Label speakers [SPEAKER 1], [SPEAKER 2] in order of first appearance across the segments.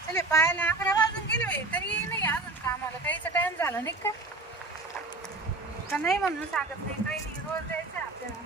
[SPEAKER 1] चले पायाला 11 वाजून गेले बाई, तरी नाही अजून कामाला काहीचा टाइम झाला नाही का? का नाही म्हणून सांगत नाही, काही नाही, रोज जायचं आपल्याला.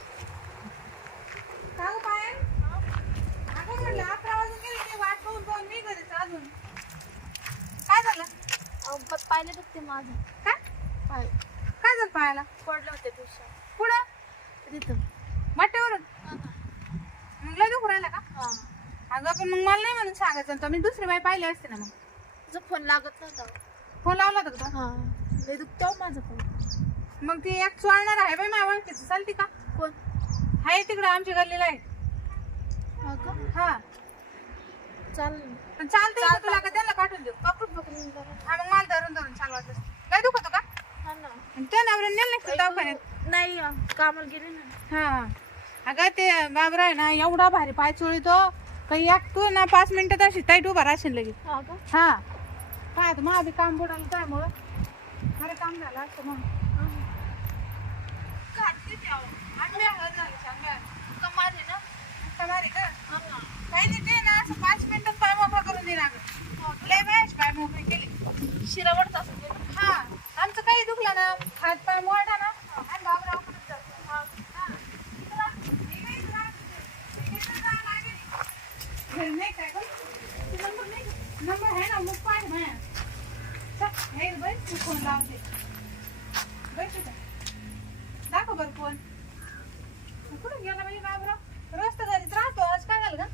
[SPEAKER 1] का गं पायल? अगं म्हटलं 11 वाजून गेले, ते वाट पाहून पाहून मी घरीच अजून. काय झालं?
[SPEAKER 2] पाहिलं दुखते माझं.
[SPEAKER 1] काय
[SPEAKER 2] पाय
[SPEAKER 1] काय झालं पायाला?
[SPEAKER 2] पडले होते दिवसा
[SPEAKER 1] पुढं
[SPEAKER 2] तिथं.
[SPEAKER 1] वाटेवरून मग लय दुखू राहिला का?
[SPEAKER 2] हा.
[SPEAKER 1] अगं पण मग मला नाही म्हणून सांगायचं ना, मी दुसरी बाई पाहिली असते ना. मग
[SPEAKER 2] तुझा फोन लागत नव्हता.
[SPEAKER 1] फोन लावला होता का?
[SPEAKER 2] हा. लय दुखतो माझं फोन.
[SPEAKER 1] मग ती एक चोळणार आहे बाई माझ्या ओळखीचं, चालते का?
[SPEAKER 2] कोण?
[SPEAKER 1] आहे तिकडं आमच्या गल्लीला आहे.
[SPEAKER 2] हा का?
[SPEAKER 1] हा
[SPEAKER 2] चालेल.
[SPEAKER 1] पण चालतंय का तुला? का त्यांना पाठवून देऊ?
[SPEAKER 2] पकडून पकडून जरा.
[SPEAKER 1] हा मग मला धरून धरून चालवायचं. काय दुखत का?
[SPEAKER 2] हा ना.
[SPEAKER 1] आणि त्या नवऱ्याने नेलं नाही का दवाखान्यात?
[SPEAKER 2] नाही कामाला गेले ना.
[SPEAKER 1] हा अगं ते बाबरा आहे ना, एवढा भारी पाय चोळीतो काही एक तू ना 5 मिनिटात अशी टाईट उभा राहशील लगेच.
[SPEAKER 2] हा का?
[SPEAKER 1] हा काय मग आधी काम बुडालं त्यामुळं खरं काम झालं असतं. मग
[SPEAKER 2] कमाल आहे ना.
[SPEAKER 1] कमारी का?
[SPEAKER 2] हा ना.
[SPEAKER 1] काही नाही, ते ना असं 5 मिनिटात पाय मोकळा करून दे लागत. लय वेळेस पाय मोकळे केले.
[SPEAKER 2] शिरावडत असं ते.
[SPEAKER 1] हा आमचं काही दुखलं ना, हात पाय मोडला ना, आणि बाबराव कडे जातो. हा. घरी नाही काय गं? तू नंबर नाही का? नंबर आहे ना, मग पाय माया. चल, हे बाई, तू फोन लावते. बैठ इथं. दाखव बरं फोन. कुठं गेला बाई बाबराव? रोज तर घरीच राहतो, आज काय झालं का?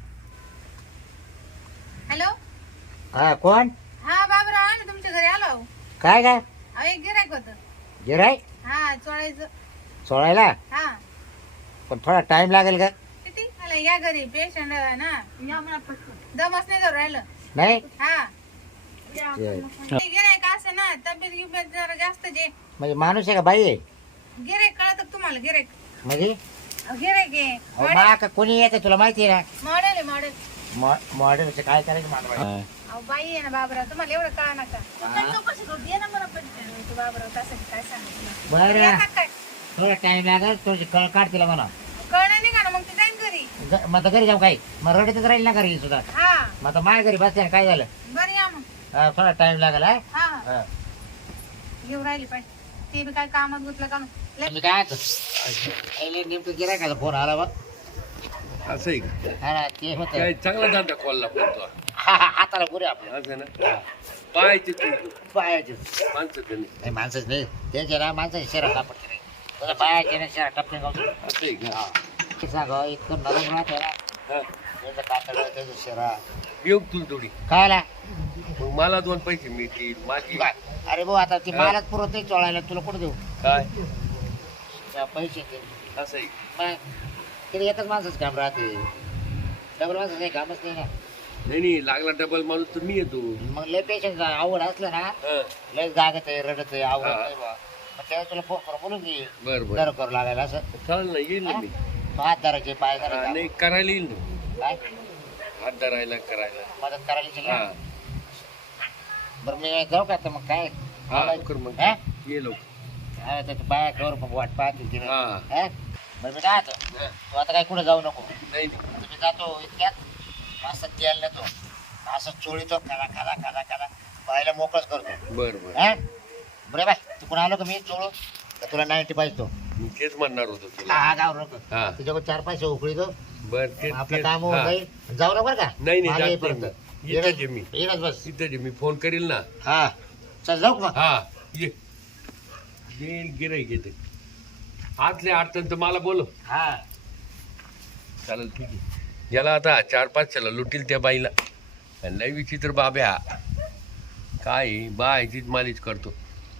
[SPEAKER 1] हॅलो.
[SPEAKER 3] हा कोण?
[SPEAKER 1] हा बाबराव आहे ना, तुमच्या घरी आलो.
[SPEAKER 3] काय काय
[SPEAKER 1] अहो एक गिऱ्हाईक होतं.
[SPEAKER 3] गिराय
[SPEAKER 1] हा चोळायचं.
[SPEAKER 3] सोडायला
[SPEAKER 1] हा
[SPEAKER 3] पण थोडा टाइम लागेल का?
[SPEAKER 1] किती आला या घरी पेशंट ना, या मला पटकन दमच नाही करू राहिलं.
[SPEAKER 3] नाही
[SPEAKER 1] हा
[SPEAKER 3] ते-
[SPEAKER 1] गिऱ्हाईक असं ना, तब्येत गिब्येत जरा जास्त जे
[SPEAKER 3] म्हणजे माणूस आहे का बाई आहे
[SPEAKER 1] गिऱ्हाईक कळत का तुम्हाला? गिऱ्हाईक
[SPEAKER 3] म्हणजे
[SPEAKER 1] गिऱ्हाईक आहे.
[SPEAKER 3] अहो, मा का कोणी येते तुला माहिती आहे
[SPEAKER 1] मॉडेल आहे मॉडेल.
[SPEAKER 3] ना मॉडेलचं काय करायचं मला
[SPEAKER 1] अहो बाई आहे ना बाबराव, तुम्हाला एवढं कळा नका.
[SPEAKER 2] काय चौकशी करू दे ना मला पण.
[SPEAKER 1] तू बाबराव तसं काय सांगितलं
[SPEAKER 3] बरं
[SPEAKER 1] येतात काय?
[SPEAKER 3] थोडा टाइम लागेल, थोडीशी कळ काढ तिला म्हणा.
[SPEAKER 1] कळलं नाही का ना, मग ती जाईन घरी.
[SPEAKER 3] मग आता घरी जाऊ काय? मग रडतच राहील ना घरी सुद्धा.
[SPEAKER 1] हा
[SPEAKER 3] मग आता माझ्या घरी बसते काय झालं?
[SPEAKER 1] बरं या मग.
[SPEAKER 3] हा, थोडा टाइम लागेल. हा
[SPEAKER 1] हा
[SPEAKER 3] हा.
[SPEAKER 1] घेऊन राहिली पण ते बी काय कामात गुतलं का?
[SPEAKER 3] मी काय म्हणतो? पहिले नेमकं गिरायकाचा फोन आला बघ.
[SPEAKER 4] असं आहे का?
[SPEAKER 3] हा ना, ते होतं.
[SPEAKER 4] काय चांगला धंदा खोलला पण तो.
[SPEAKER 3] हाताला पुरे आपल्या
[SPEAKER 4] असं ना पाहायचे तू
[SPEAKER 3] पायाचे
[SPEAKER 4] माणसं त्याने
[SPEAKER 3] नाही, माणसंच नाही त्यांच्या ना माणसाची शहरा टापट नाही तुला पायाचे ना शहरा टापटे गावतो.
[SPEAKER 4] असं आहे का?
[SPEAKER 3] सांगा इतकं नरम राहते ना
[SPEAKER 4] हा
[SPEAKER 3] त्याचं कातड त्याचं शहरा
[SPEAKER 4] येऊ तुला थोडी
[SPEAKER 3] खायला
[SPEAKER 4] मग मला 2 पैसे मिळतील माझी
[SPEAKER 3] काय अरे भाऊ आता ती मालाच पुरत नाही चोळायला तुला कुठं देऊ
[SPEAKER 4] काय
[SPEAKER 3] त्या पैसे ते
[SPEAKER 4] असं आहे
[SPEAKER 3] मग तिथे एकच माणसाचं काम राहते डबल माणसाचं काही कामच नाही ना.
[SPEAKER 4] नाही लागला डबल माणूस तर मी येतो
[SPEAKER 3] मग लय पेशंट आवड असलं ना
[SPEAKER 4] हा
[SPEAKER 3] लय जागत आहे रडत आहे आवड
[SPEAKER 4] हा.
[SPEAKER 3] नाही बा मग तेव्हा तुला फोन करून बोलून घे
[SPEAKER 4] बर बर
[SPEAKER 3] दर करू लागायला असं
[SPEAKER 4] चालेल ना येईल ना मी
[SPEAKER 3] हात धरायचे पाय
[SPEAKER 4] हा,
[SPEAKER 3] धरायचे
[SPEAKER 4] नाही करायला येईल ना
[SPEAKER 3] काय
[SPEAKER 4] हात धरायला करायला
[SPEAKER 3] मदत करायची
[SPEAKER 4] हा
[SPEAKER 3] ना. बरं मी जाऊ का आता मग काय
[SPEAKER 4] हा लवकर मग
[SPEAKER 3] हा?
[SPEAKER 4] ये लवकर
[SPEAKER 3] हा, त्याच्या बाया कवर मग वाट पाहतील तिने
[SPEAKER 4] हा
[SPEAKER 3] हा? बरं मी काय आता
[SPEAKER 4] हा.
[SPEAKER 3] तू आता काय कुठे जाऊ नको
[SPEAKER 4] नाही
[SPEAKER 3] तुम्ही जातो इतक्यात असं तेल नेतो असं चोळीतो खाला खाला खाला खाला बायला मोकळच करतो
[SPEAKER 4] बर बर
[SPEAKER 3] हा बरे बाय तू कोण आलो का मी चोळू तर तुला 90 पाहिजे तो
[SPEAKER 4] मी तेच म्हणणार होतो तुला
[SPEAKER 3] हा गाव नको
[SPEAKER 4] हा
[SPEAKER 3] तुझ्याकडे 4 पैसे उकळी दो
[SPEAKER 4] बर तेच
[SPEAKER 3] आपलं
[SPEAKER 4] तेच.
[SPEAKER 3] काम होऊन
[SPEAKER 4] हा.
[SPEAKER 3] जाईल जाऊ नको बरं का
[SPEAKER 4] नाही नाही
[SPEAKER 3] मला
[SPEAKER 4] जात
[SPEAKER 3] येईपर्यंत.
[SPEAKER 4] नाही मी. इथंच आहे मी
[SPEAKER 3] येणंच बस
[SPEAKER 4] इथंच आहे मी फोन करील ना
[SPEAKER 3] हा चल जाऊ का मग
[SPEAKER 4] हा ये येईल गिराईक येते आतल्या अडचण तर मला बोलो
[SPEAKER 3] हा
[SPEAKER 4] चालेल ठीक आहे याला आता 4-5 चला लुटील त्या बाईला आणि लय विचित्र बाब्या काय बायचीच मालिश करतो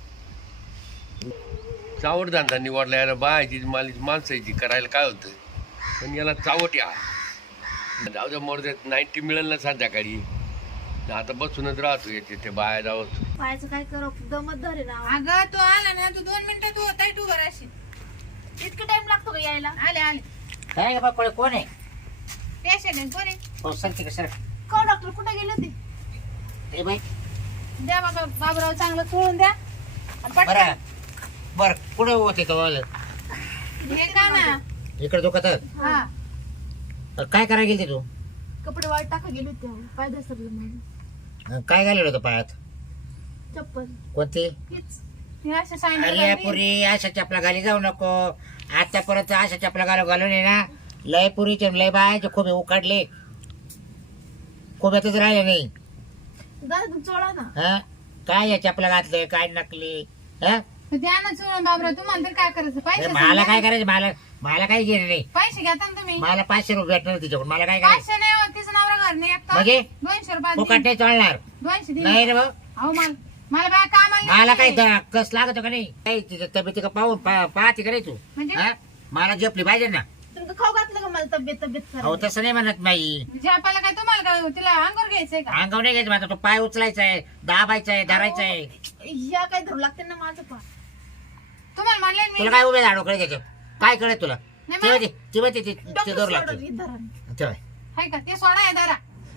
[SPEAKER 4] चावट धंदा निवडला याला बायचीच मालिश माणसाची करायला काय होतं पण याला चावट या जाऊ द्या मोरद्यात 90 मिळेल ना संध्याकाळी आता बसूनच राहतो याचे ते बाया जावं
[SPEAKER 2] पायाचं काय करू दमत धरे ना.
[SPEAKER 1] अगं तू आला ना, तू 2 मिनिटं तू होता तू बराशी.
[SPEAKER 2] इतकं टाइम लागतो का यायला?
[SPEAKER 1] आले आले
[SPEAKER 3] काय बा कोण आहे
[SPEAKER 1] पेशंट आहे कोणी?
[SPEAKER 3] हो सांगते का सर
[SPEAKER 2] का डॉक्टर कुठे गेले होते?
[SPEAKER 3] ए बाई
[SPEAKER 1] द्या बाबा बाबराव चांगलं चोळून द्या आणि
[SPEAKER 3] बरं
[SPEAKER 1] पटकन
[SPEAKER 3] बरं कुठे होते तो
[SPEAKER 1] हे का ना.
[SPEAKER 3] इकडे दुखत
[SPEAKER 1] हा
[SPEAKER 3] काय करायला गेली तू
[SPEAKER 2] कपडे वाळत टाका गेले होते अहो. पाय घसरले म्हणून.
[SPEAKER 3] काय घालेलं होतं पायात
[SPEAKER 2] चप्पल
[SPEAKER 3] कोणती
[SPEAKER 2] हीच.
[SPEAKER 1] हे अशा सांगितलं
[SPEAKER 3] अरे
[SPEAKER 1] घालली.
[SPEAKER 3] पुरी अशा चपला घाली जाऊ नको आता परत अशा चपला घालून ये ना लय पुरीचे लय बायचे खोबे उकाडले खोब्यातच राहिले नाही
[SPEAKER 2] दादा तुम्ही चोळा ना.
[SPEAKER 3] हा काय या चपला घातले काय नकली हा
[SPEAKER 1] द्या ना चोळून बाबरा तुम्हाला तर काय करायचं
[SPEAKER 3] अरे
[SPEAKER 1] पैसे
[SPEAKER 3] मला काय करायचं मला काही घेणे नाही
[SPEAKER 1] पैसे घेता ना तुम्ही
[SPEAKER 3] मला 500 रुपये भेटणार तिच्याकडून मला काय करायचं
[SPEAKER 1] 500 नाही होत तिचं नवरा घर नाही एकटा
[SPEAKER 3] म्हणजे
[SPEAKER 1] 200 रुपये
[SPEAKER 3] फुकट नाही चालणार
[SPEAKER 1] 200 दिले.
[SPEAKER 3] नाही रे भाऊ
[SPEAKER 1] अहो मला बाय कामाला
[SPEAKER 3] मला
[SPEAKER 1] नाही.
[SPEAKER 3] काही कस लागत का नाही काही तिच्या तब्येती का पाहून पाहते का नाही तू
[SPEAKER 1] म्हणजे
[SPEAKER 3] हा मला झोपली पाहिजे ना
[SPEAKER 2] तुमचं खाऊ घातलं का मला तब्येत
[SPEAKER 3] अहो
[SPEAKER 2] करायला?
[SPEAKER 3] तसं नाही म्हणत नाही
[SPEAKER 1] म्हणजे आपल्याला काय तुम्हाला काय तिला अंगावर घ्यायचंय का
[SPEAKER 3] अंगावर नाही घ्यायचं माझा तो पाय उचलायचा आहे दाबायचा आहे धरायचा आहे
[SPEAKER 2] या काय धरू लागते ना माझं पाय.
[SPEAKER 1] तुम्हाला म्हणले ना
[SPEAKER 3] तुला
[SPEAKER 1] मी
[SPEAKER 3] काय उभे झाडोकडे त्याच्यात काय कळत तुला
[SPEAKER 1] नाही
[SPEAKER 3] तेव्हा
[SPEAKER 1] मला-
[SPEAKER 3] ते तेव्हा ते
[SPEAKER 2] डॉक्टर
[SPEAKER 3] दोर
[SPEAKER 2] सोडा
[SPEAKER 3] लागतं
[SPEAKER 2] ही धरा.
[SPEAKER 3] तेव्हा
[SPEAKER 1] हाय का ते सोडा आहे दारा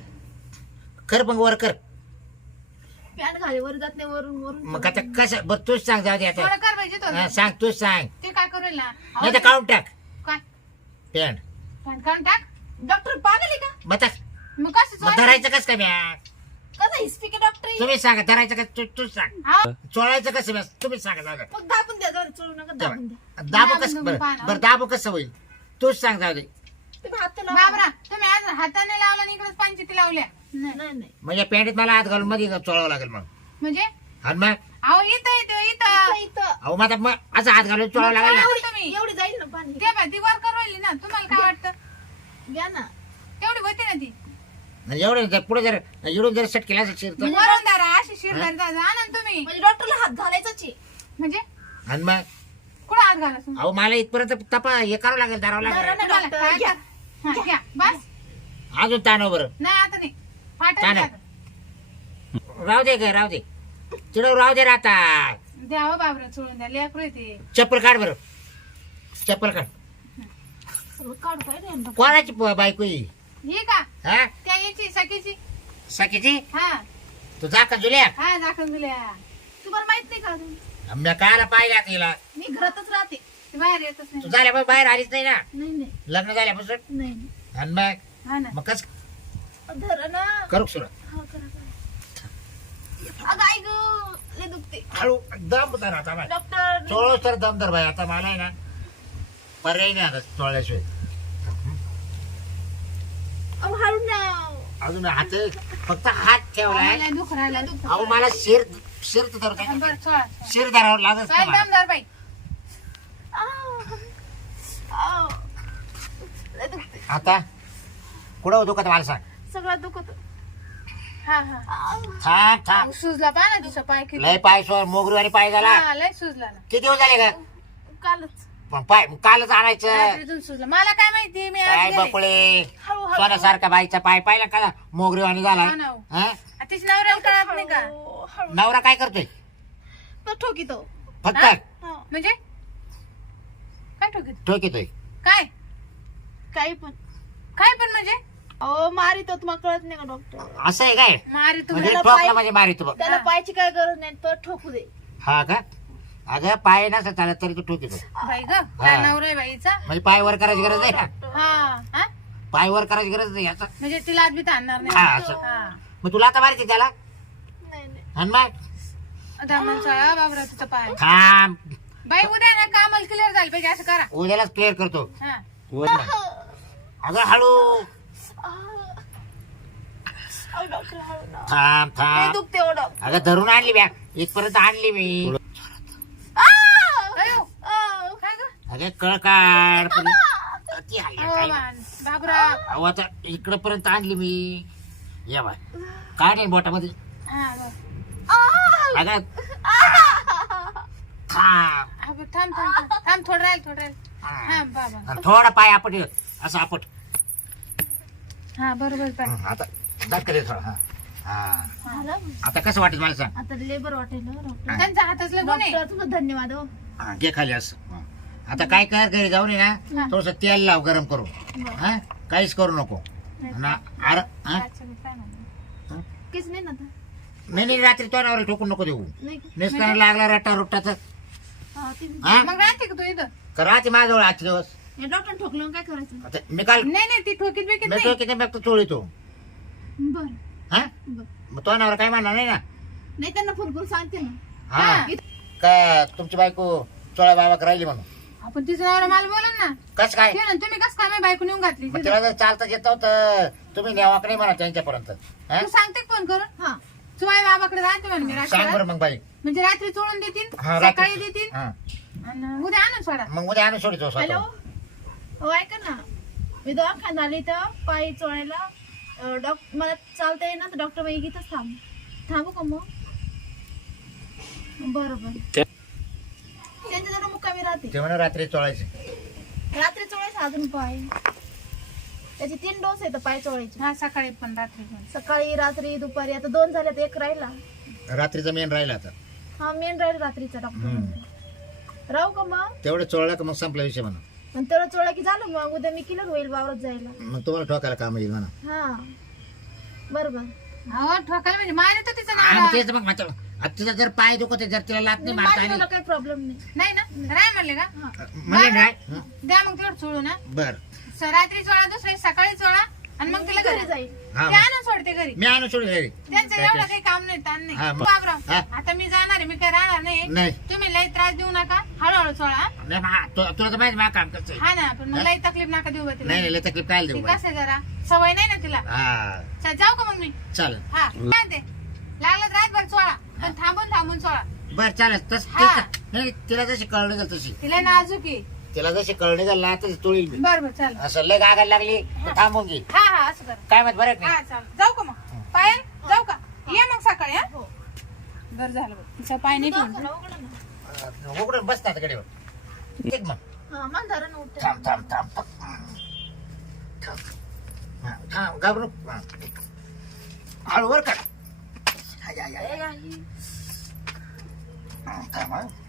[SPEAKER 3] कर मग वर कर
[SPEAKER 2] पॅन्ट घाले वर जात नाही वरून वरून
[SPEAKER 3] मग आता कसं बरं तूच सांग जाऊ दे आता
[SPEAKER 1] थोडं कर पाहिजे तो
[SPEAKER 3] हा, सांग तूच सांग
[SPEAKER 1] ते काय करेल ना
[SPEAKER 3] नाही तर काढून टाक
[SPEAKER 1] काय
[SPEAKER 3] पॅन्ट
[SPEAKER 1] पण काढून टाक
[SPEAKER 2] डॉक्टर पागल आहे का
[SPEAKER 3] मग
[SPEAKER 1] मग कसं
[SPEAKER 3] मग
[SPEAKER 1] चोळायचं?
[SPEAKER 3] धरायचं कसं काय म्या
[SPEAKER 2] कसा हिस्पिक डॉक्टर आहे?
[SPEAKER 3] तुम्ही सांगा धरायचं कसं तूच सांग
[SPEAKER 1] अहो,
[SPEAKER 3] चोळायचं कसं म्या तुम्हीच सांगा जाऊ दे
[SPEAKER 2] मग दाबून द्या जरा चोळू नका दाबून द्या.
[SPEAKER 3] दाबू
[SPEAKER 1] दाबून
[SPEAKER 3] कसं
[SPEAKER 1] तुम्ही पाहा ना.
[SPEAKER 3] बरं दाबू कसं होईल तूच सांग जाऊ दे
[SPEAKER 2] तुम्ही हात तर लावा.
[SPEAKER 1] बाबरा तुम्ही आज हाताने लावला आणि इकडेच पंचायती लावल्या नाही.
[SPEAKER 2] नाही नाही
[SPEAKER 3] म्हणजे पॅन्टीत मला हात घालून मध्ये चोळावं लागेल मग
[SPEAKER 1] म्हणजे
[SPEAKER 3] आणि मग
[SPEAKER 1] अहो इथं इथं
[SPEAKER 2] इथं
[SPEAKER 1] इथं
[SPEAKER 2] इथं
[SPEAKER 3] अहो मग आता मग असं हात घालून चोळावं लागेल ना
[SPEAKER 1] तुम्ही
[SPEAKER 2] एवढी जाईल ना पाणी
[SPEAKER 1] ते बाय ती वर करवायली ना तुम्हाला काय वाटतं
[SPEAKER 2] घ्या ना.
[SPEAKER 1] तेवढी होती ना ती
[SPEAKER 3] आणि एवढं जर पुढे जर इडून जर सेट केला असं शिरत
[SPEAKER 1] वरून दारा अशी शिरदारी दादा आणा ना तुम्ही
[SPEAKER 2] म्हणजे डॉक्टरला हात घालायचाच आहे.
[SPEAKER 1] म्हणजे
[SPEAKER 3] आणि मग
[SPEAKER 1] कुठं हात घाला तुम्ही?
[SPEAKER 3] अहो मला इथपर्यंत तपा हे करावं लागेल धरावं
[SPEAKER 2] धरा
[SPEAKER 3] लागेल
[SPEAKER 2] ना
[SPEAKER 1] तुम्हाला
[SPEAKER 2] डॉक्टर
[SPEAKER 1] काय
[SPEAKER 2] घ्या.
[SPEAKER 1] कर- हा, घ्या बस
[SPEAKER 3] अजून ताणव बरं
[SPEAKER 1] नाही आता नाही फाटत
[SPEAKER 3] काय
[SPEAKER 1] नाही
[SPEAKER 3] नाही? राहू दे ग राहू दे चिडव राहू दे राहता
[SPEAKER 1] आता. द्या हो बाबरा सोडून द्या लेकरू आहे ते
[SPEAKER 3] चप्पल काढ बरं चप्पल काढ
[SPEAKER 2] सगळं काढू काय रे यांना?
[SPEAKER 3] कोणाची बायको ही
[SPEAKER 1] ही का
[SPEAKER 3] हा
[SPEAKER 1] त्या याची सखीची
[SPEAKER 3] सखीची
[SPEAKER 1] हा
[SPEAKER 3] तू जा का जुल्या
[SPEAKER 1] हा दाखल दिल्या
[SPEAKER 2] तुम्हाला माहित नाही का अजून?
[SPEAKER 3] मी कायला पाहिला तिला
[SPEAKER 2] मी घरातच राहते.
[SPEAKER 1] ती बाहेर येतच
[SPEAKER 3] तू
[SPEAKER 1] नाही
[SPEAKER 3] झाल्या बाहेर आलीच नाही ना
[SPEAKER 2] नाही नाही
[SPEAKER 3] लग्न झाल्यापासून
[SPEAKER 2] नाही नाही.
[SPEAKER 3] आणि मग
[SPEAKER 1] हा ना
[SPEAKER 3] मग कस
[SPEAKER 2] धरा ना.
[SPEAKER 3] करू सुरू
[SPEAKER 2] हा करा करा. अगं आई गं लय दुखते.
[SPEAKER 3] हळू दम धर आता बाय
[SPEAKER 2] डॉक्टर
[SPEAKER 3] चोळस तर दम धर बाय आता मला आहे ना पर्याय नाही आता चोळल्याशिवाय
[SPEAKER 2] अहो हळू ना.
[SPEAKER 3] अजून हात फक्त हात ठेवलाय
[SPEAKER 1] मला दुख राहिला
[SPEAKER 3] अहो मला शिर तर धरू काय
[SPEAKER 1] बरं सोळा
[SPEAKER 3] शिर धरावं लागत
[SPEAKER 1] काय दमदार बाई
[SPEAKER 2] आह. आह. लय दुखते.
[SPEAKER 3] आता कुठं दुखत मला सांग
[SPEAKER 2] सगळं दुखत.
[SPEAKER 1] हा हा
[SPEAKER 2] आह.
[SPEAKER 3] थांब थांब
[SPEAKER 1] अहो, सुजला पहा ना तिचा पाय किती
[SPEAKER 3] लय पाय सोड मोगरी आणि पाय झाला
[SPEAKER 1] हा लय सुजला ना
[SPEAKER 3] किती दिवस झाले का
[SPEAKER 2] कालच
[SPEAKER 3] पण पाय कालच आणायचं
[SPEAKER 1] रात्रीतून सुजला मला काय माहिती मी आज
[SPEAKER 3] काय
[SPEAKER 1] गेले.
[SPEAKER 3] बकुळे
[SPEAKER 2] हळू हळू.
[SPEAKER 3] सोन्यासारखा बाईचा पाय पाहिला का मोगरी आणि झाला
[SPEAKER 1] हा ना हो.
[SPEAKER 3] हा?
[SPEAKER 1] तिच्या नवऱ्याला कळत नाही का
[SPEAKER 2] हळू, हळू.
[SPEAKER 3] नवरा काय करतोय
[SPEAKER 2] तो ठोकीतो.
[SPEAKER 3] फक्त
[SPEAKER 1] हा?
[SPEAKER 2] हा.
[SPEAKER 1] म्हणजे काय ठोकीत
[SPEAKER 3] ठोकीतोय
[SPEAKER 1] काय
[SPEAKER 2] काही पण.
[SPEAKER 1] काय पण म्हणजे
[SPEAKER 2] अहो मारितो तुम्हाला कळत नाही का डॉक्टर?
[SPEAKER 3] असं आहे काय
[SPEAKER 1] मारी तुम्ही
[SPEAKER 3] म्हणजे
[SPEAKER 2] त्याला
[SPEAKER 3] ठोकला
[SPEAKER 2] पाय-
[SPEAKER 3] म्हणजे मारितो बघ
[SPEAKER 2] त्याला
[SPEAKER 1] हा.
[SPEAKER 2] पायची काय गरज नाही तो ठोकू दे.
[SPEAKER 3] हा का अगं पाय नसं चालत तरी तू ठोकीतो
[SPEAKER 1] बाई ग काय नवरा आहे बाईचा
[SPEAKER 3] म्हणजे पाय वर करायची गरज नाही ना
[SPEAKER 1] हा हा
[SPEAKER 3] पाय वर करायची गरज नाही याचा
[SPEAKER 1] म्हणजे तिला आज बी आणणार
[SPEAKER 3] हा,
[SPEAKER 1] नाही
[SPEAKER 3] असं.
[SPEAKER 1] हा
[SPEAKER 3] मग तुला आता मारायची त्याला
[SPEAKER 2] नाही नाही.
[SPEAKER 3] आणि मग
[SPEAKER 1] आता म्हणसा बाबरा तुझा पाय
[SPEAKER 3] थांब
[SPEAKER 1] बाई उद्या ना कामाला क्लिअर झालं पाहिजे असं करा
[SPEAKER 3] उद्यालाच क्लिअर करतो
[SPEAKER 1] हा
[SPEAKER 3] अगं हळू
[SPEAKER 2] आह. अहो डॉक्टर हळू ना.
[SPEAKER 3] थांब
[SPEAKER 2] लय
[SPEAKER 3] थांब
[SPEAKER 2] दुखते हो डॉक्टर.
[SPEAKER 3] अगं धरून आणली बॅग इथपर्यंत आणली मी
[SPEAKER 2] आह.
[SPEAKER 1] अयो,
[SPEAKER 2] आह.
[SPEAKER 1] काय ग
[SPEAKER 3] अगं कळ काढ पण ती हल्ल्या
[SPEAKER 1] अहो,
[SPEAKER 3] काय
[SPEAKER 1] मान, बाबरा
[SPEAKER 3] अहो आता इकडं पर्यंत आणली मी या बाय काढेन बोटामध्ये
[SPEAKER 1] हा ग.
[SPEAKER 2] आह.
[SPEAKER 3] अगं
[SPEAKER 2] आह.
[SPEAKER 3] थांब
[SPEAKER 1] हा, बरं, थांब थांब थांब. थांब थोडं राहील
[SPEAKER 3] हा.
[SPEAKER 1] हा बाबा
[SPEAKER 3] आणि थोडा पाय आपट असं आपट
[SPEAKER 1] हा बरोबर पाय
[SPEAKER 3] आता दाखल थोडा हा हा
[SPEAKER 2] झालं?
[SPEAKER 3] आता कसं वाटेल मला सांग
[SPEAKER 2] आता लेबर वाटेल हो डॉक्टर.
[SPEAKER 1] त्यांचा हातातले गुण आहे
[SPEAKER 2] डॉक्टर तुमचा धन्यवाद हो.
[SPEAKER 3] हा, घे खाली असं हा. आता काय कर घरी जाऊन ये ना थोडस तेल लाव गरम करू हा काहीच करू नको ना आर हा?
[SPEAKER 1] अच्छा, मी काय म्हणते.
[SPEAKER 2] काहीच नाही ना आता.
[SPEAKER 3] नाही रात्री तो नावर ठोकून नको देऊ
[SPEAKER 2] नाही का?
[SPEAKER 3] नेसताना लागला रट्टा रुट्टाच
[SPEAKER 2] हा, ते
[SPEAKER 3] हा
[SPEAKER 1] मग राहते का तू इथं
[SPEAKER 3] का राहते माझ्याजवळ आजचे दिवस
[SPEAKER 2] या डॉक्टर ठोकलं काय करायचं?
[SPEAKER 3] आता मी काल
[SPEAKER 1] नाही ती ठोकीत बिकीत
[SPEAKER 3] मी
[SPEAKER 1] नाही.
[SPEAKER 3] तो किती बघतो चोळीतो
[SPEAKER 2] बर
[SPEAKER 3] हा
[SPEAKER 2] बर
[SPEAKER 3] मग तो नावर काय म्हणणार नाही ना
[SPEAKER 2] नाही त्यांना फुरफुर सांगते ना.
[SPEAKER 3] हा का तुमची बायको चोळा बाबा राहिली म्हणून
[SPEAKER 1] आपण तिचं नावाला मला बोला ना.
[SPEAKER 3] कस काय
[SPEAKER 1] ते ना तुम्ही कस काय माझी बायको नेऊन घातली
[SPEAKER 3] मग तिला जर चालता येत तर तुम्ही न्यावा का नाही म्हणा त्यांच्यापर्यंत हा?
[SPEAKER 1] तू सांगते फोन करून.
[SPEAKER 2] हा
[SPEAKER 1] तुझ्या बाबाकडे राहते म्हणे मी
[SPEAKER 3] सांग
[SPEAKER 1] रात्री.
[SPEAKER 3] बरं मग बाई
[SPEAKER 1] म्हणजे रात्री चोळून देतील
[SPEAKER 3] हा,
[SPEAKER 1] सकाळी
[SPEAKER 3] रात्री.
[SPEAKER 1] देतील
[SPEAKER 3] हा.
[SPEAKER 1] आणि उद्या आणून सोडा.
[SPEAKER 3] मग उद्या आणून सोडितो
[SPEAKER 2] हॅलो
[SPEAKER 3] स्वतः.
[SPEAKER 2] हो ऐका ना, मी दवाखान्यात आली तर पाय चोळायला मला चालता येईना तर डॉक्टर बाई इथंच थांबू का मग? बरोबर त्यांच्या जरा मुक्कामी राहते.
[SPEAKER 3] ते म्हणा रात्री चोळायचे
[SPEAKER 2] रात्री चोळायचं अजून पाय. त्याचे 3 डोस आहेत पाय चोळायचे.
[SPEAKER 1] हा सकाळी पण रात्री पण.
[SPEAKER 2] सकाळी रात्री दुपारी. आता 2 झाल्यात, 1 राहिला.
[SPEAKER 3] रात्रीचा मेन राहिला आता
[SPEAKER 2] हा मेन राहील रात्रीचा डॉक्टर. राहू का मग?
[SPEAKER 3] तेवढं चोळला का मग संपला विषय म्हणा.
[SPEAKER 2] आणि तेवढा चोळा की झालं मग उद्या मी किलर होईल वावरात जायला.
[SPEAKER 3] मग तुम्हाला ठोकायला काम येईल म्हणा.
[SPEAKER 2] हा बरोबर.
[SPEAKER 1] हो ठोकायला म्हणजे मारे तर तिचं
[SPEAKER 3] हा,
[SPEAKER 1] नाव.
[SPEAKER 3] मग तेच मग म्हणतो. आता तिचा जर पाय दुखत आहे, जर तिला लात नाही मारता
[SPEAKER 2] माझ्या
[SPEAKER 3] आली
[SPEAKER 2] काही प्रॉब्लेम नाही.
[SPEAKER 1] नाही ना राय म्हणले का
[SPEAKER 3] म्हणजे नाही हं,
[SPEAKER 1] द्या मग तेवढं चोळू ना.
[SPEAKER 3] बर
[SPEAKER 1] रात्री चोळा दुसऱ्या सकाळी चोळा आणि मग तिला
[SPEAKER 2] घरी
[SPEAKER 1] घरी
[SPEAKER 2] जाईल.
[SPEAKER 3] हा
[SPEAKER 1] ते आणून सोडते घरी.
[SPEAKER 3] मी आणून सोडून घरी.
[SPEAKER 1] त्यांचं एवढं काही काम नाही ताण नाही.
[SPEAKER 3] हा, मग.
[SPEAKER 1] बाबराव,
[SPEAKER 3] हा.
[SPEAKER 1] आता मी जाणार आहे, मी काय राहणार नाही.
[SPEAKER 3] नाही
[SPEAKER 1] तुम्ही लई त्रास देऊ नका, हळूहळू चोळा.
[SPEAKER 3] नाही मग तुला तर माहिती माझं काम कसं
[SPEAKER 1] हा ना पण मग लई तकलीफ नका देऊ बा तिला.
[SPEAKER 3] नाही लय तकलीफ काय देऊ
[SPEAKER 1] ती
[SPEAKER 3] बाई.
[SPEAKER 1] कसं आहे जरा सवय नाही ना तिला.
[SPEAKER 3] हा
[SPEAKER 1] चल, जाऊ का मग मी?
[SPEAKER 3] चालेल
[SPEAKER 1] हा काय म्हणते लागलं रातभर चोळा पण थांबून थांबून चोळा.
[SPEAKER 3] बर चालेल तस
[SPEAKER 1] हा.
[SPEAKER 3] नाही तिला जशी कळणी गेल तशी
[SPEAKER 1] तिला नाजूक आहे.
[SPEAKER 3] तिला जशी कळणी गेल ना तशी तोळील मी.
[SPEAKER 1] बरं चाल.
[SPEAKER 3] असं लय गागायला लागली तर थांबून घे.
[SPEAKER 1] हा हा असं कर.
[SPEAKER 3] काय माहित बरं का
[SPEAKER 1] हा
[SPEAKER 3] नाही
[SPEAKER 1] चाल, जाऊ का मग? पायल जाऊ का? ये मग सकाळी. हा
[SPEAKER 2] हो.
[SPEAKER 1] बरं झालं बघ. तिचा पाय नाही ठेवून.
[SPEAKER 2] दवाखाना उघडा ना.
[SPEAKER 3] उघडून बस ना आता गडीवर. ठीक मग
[SPEAKER 2] हा मांधारण उठते.
[SPEAKER 3] थांब थांब थांब थांब हा, थांब घाबरू हा. हळू वर काढ. हाय, हाय, हाय.
[SPEAKER 2] ए, आई.
[SPEAKER 3] थांब हा.